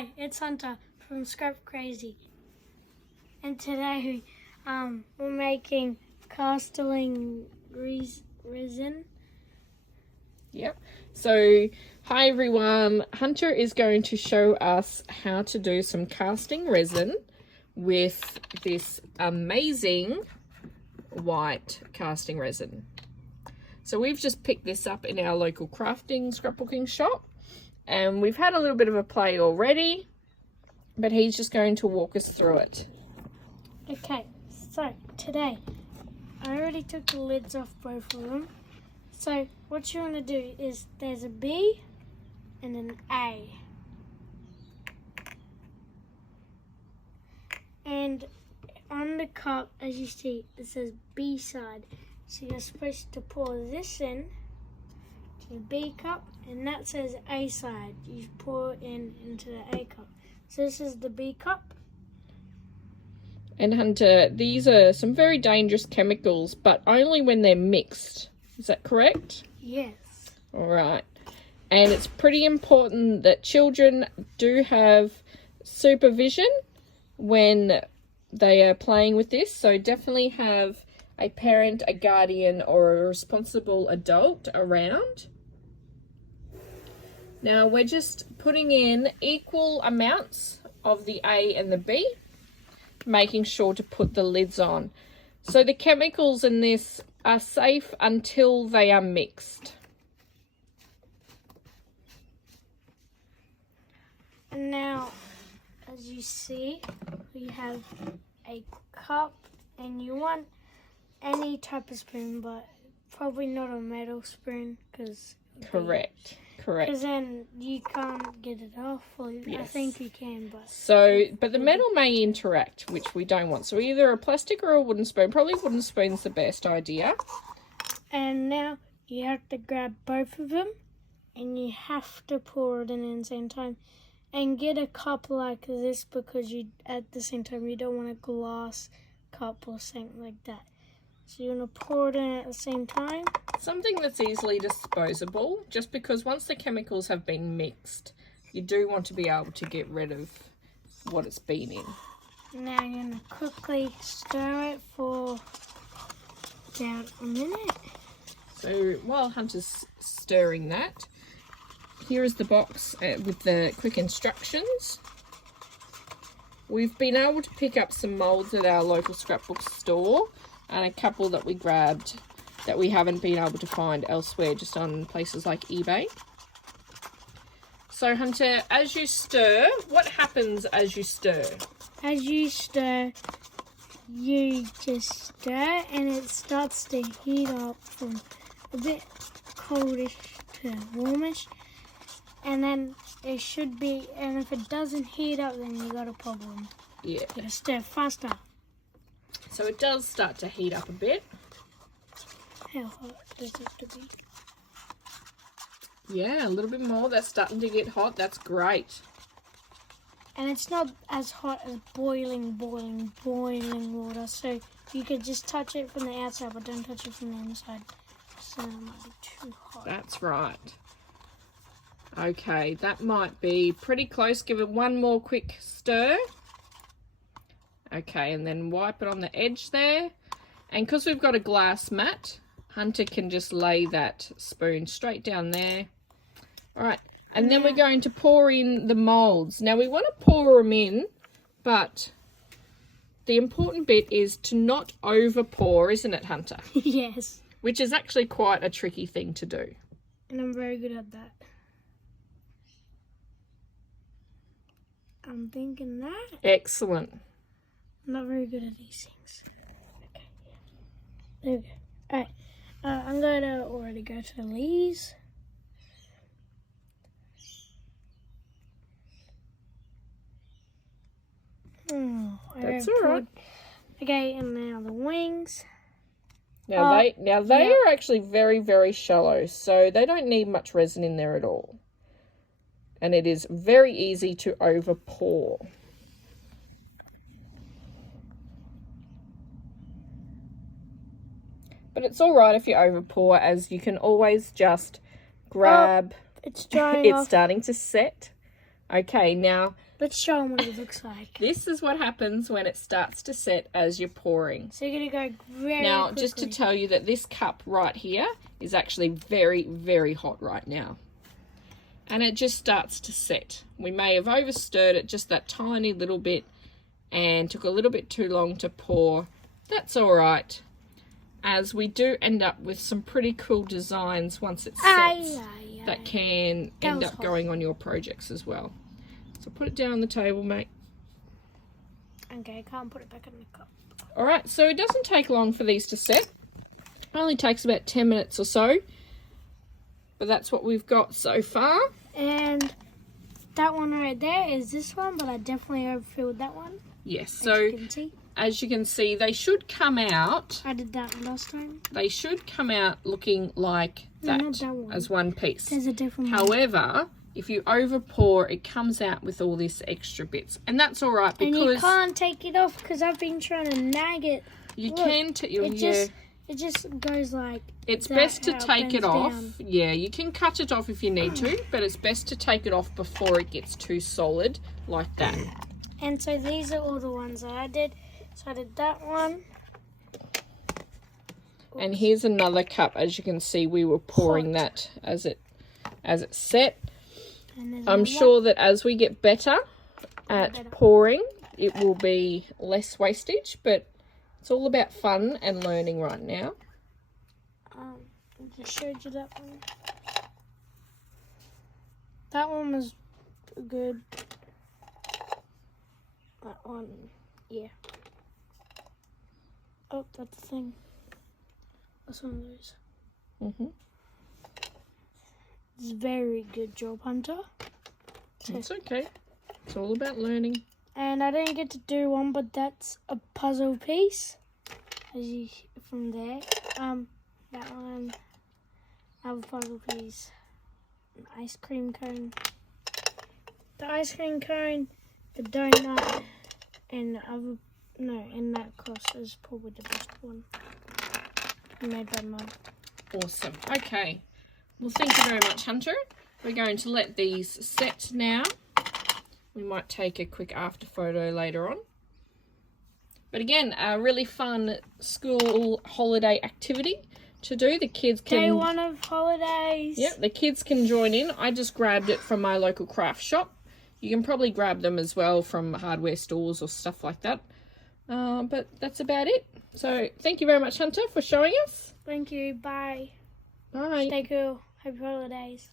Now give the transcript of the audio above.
Hi, it's Hunter from Scrap Crazy, and today we're making castling resin. Yep. So, hi everyone. Hunter is going to show us how to do some casting resin with this amazing white casting resin. So we've just picked this up in our local crafting scrapbooking shop, and we've had a little bit of a play already, but he's just going to walk us through it. Okay, so today I already took the lids off both of them. So what you want to do is there's a B and an A. And on the cup, as you see, it says B side. So you're supposed to pour this in to the B cup, and that says A side. You pour into the A cup. So this is the B cup. And Hunter, these are some very dangerous chemicals, but only when they're mixed. Is that correct? Yes. All right. And it's pretty important that children do have supervision when they are playing with this. So definitely have a parent, a guardian, or a responsible adult around. Now we're just putting in equal amounts of the A and the B, making sure to put the lids on. So the chemicals in this are safe until they are mixed. And now, as you see, we have a cup, and you want any type of spoon, but probably not a metal spoon, because Correct. Because then you can't get it off, or Yes. I think you can, but... So, but the metal may interact, which we don't want. So either a plastic or a wooden spoon. Probably wooden spoon's the best idea. And now you have to grab both of them, and you have to pour it in the same time. And get a cup like this, because you, at the same time, you don't want a glass cup or something like that. So you want to pour it in at the same time. Something that's easily disposable, just because once the chemicals have been mixed, you do want to be able to get rid of what it's been in. Now you're going to quickly stir it for about a minute. So while Hunter's stirring that, here is the box with the quick instructions. We've been able to pick up some moulds at our local scrapbook store, and a couple that we grabbed that we haven't been able to find elsewhere, just on places like eBay. So Hunter, as you stir, what happens as you stir? As you stir, you just stir, and it starts to heat up from a bit coldish to warmish. And then it should be, and if it doesn't heat up, then you got a problem. Yeah. You gotta stir faster. So it does start to heat up a bit. How hot does it have to be? Yeah, a little bit more. That's starting to get hot. That's great. And it's not as hot as boiling water. So you could just touch it from the outside, but don't touch it from the inside. So it might be too hot. That's right. Okay, that might be pretty close. Give it one more quick stir. Okay, and then wipe it on the edge there. And because we've got a glass mat, Hunter can just lay that spoon straight down there. All right, and then we're going to pour in the moulds. Now we want to pour them in, but the important bit is to not over pour, isn't it, Hunter? Yes. Which is actually quite a tricky thing to do. And I'm very good at that. I'm thinking that. Excellent. I'm not very good at these things. Okay, yeah. There we go. Alright. I'm going to already go to Lee's. That's all right. Okay, and now the wings. Now they are actually very, very shallow, so they don't need much resin in there at all. And it is very easy to over pour. But it's all right if you over pour, as you can always just grab. It's drying It's off. starting to set. Okay, now let's show them what it looks like. this is what happens when it starts to set as you're pouring. So you're going to go very Now, quickly. just to tell you that this cup right here is actually very, very hot right now. And it just starts to set. We may have overstirred it just that tiny little bit and took a little bit too long to pour. That's all right, as we do end up with some pretty cool designs once it sets that can end up going on your projects as well. So put it down on the table, mate. Okay, I can't put it back in the cup. All right, so it doesn't take long for these to set. It only takes about 10 minutes or so. But that's what we've got so far. And that one right there is this one, but I definitely overfilled that one. Yes, so as you can see, they should come out. I did that last time. They should come out looking like that, not that one. as one piece. There's a different one. However, if you over pour, it comes out with all this extra bits. And that's all right because... And you can't take it off because I've been trying to nag it. You Look, can... It just goes like It's that, best to how it take it bends off. down. Yeah, you can cut it off if you need to, but it's best to take it off before it gets too solid like that. And so these are all the ones that I did. So I did that one. And here's another cup. As you can see, we were pouring that as it set. I'm sure that as we get better at pouring, it will be less wastage, but it's all about fun and learning right now. I just showed you that one. That one was good. That one, yeah. Oh, that's the thing. That's one of those. It's very good job, Hunter. It's okay. It's all about learning. And I didn't get to do one, but that's a puzzle piece. As you from there. That one. I have a puzzle piece. An ice cream cone. The ice cream cone, the donut, and the other and that cross is probably the best one. Made by Mum. Awesome. Okay. Well, thank you very much, Hunter. We're going to let these set now. We might take a quick after photo later on. But again, a really fun school holiday activity to do. The kids can... Day one of holidays. Yep, the kids can join in. I just grabbed it from my local craft shop. You can probably grab them as well from hardware stores or stuff like that. But that's about it. So thank you very much, Hunter, for showing us. Thank you. Bye. Bye. Stay cool. Happy holidays.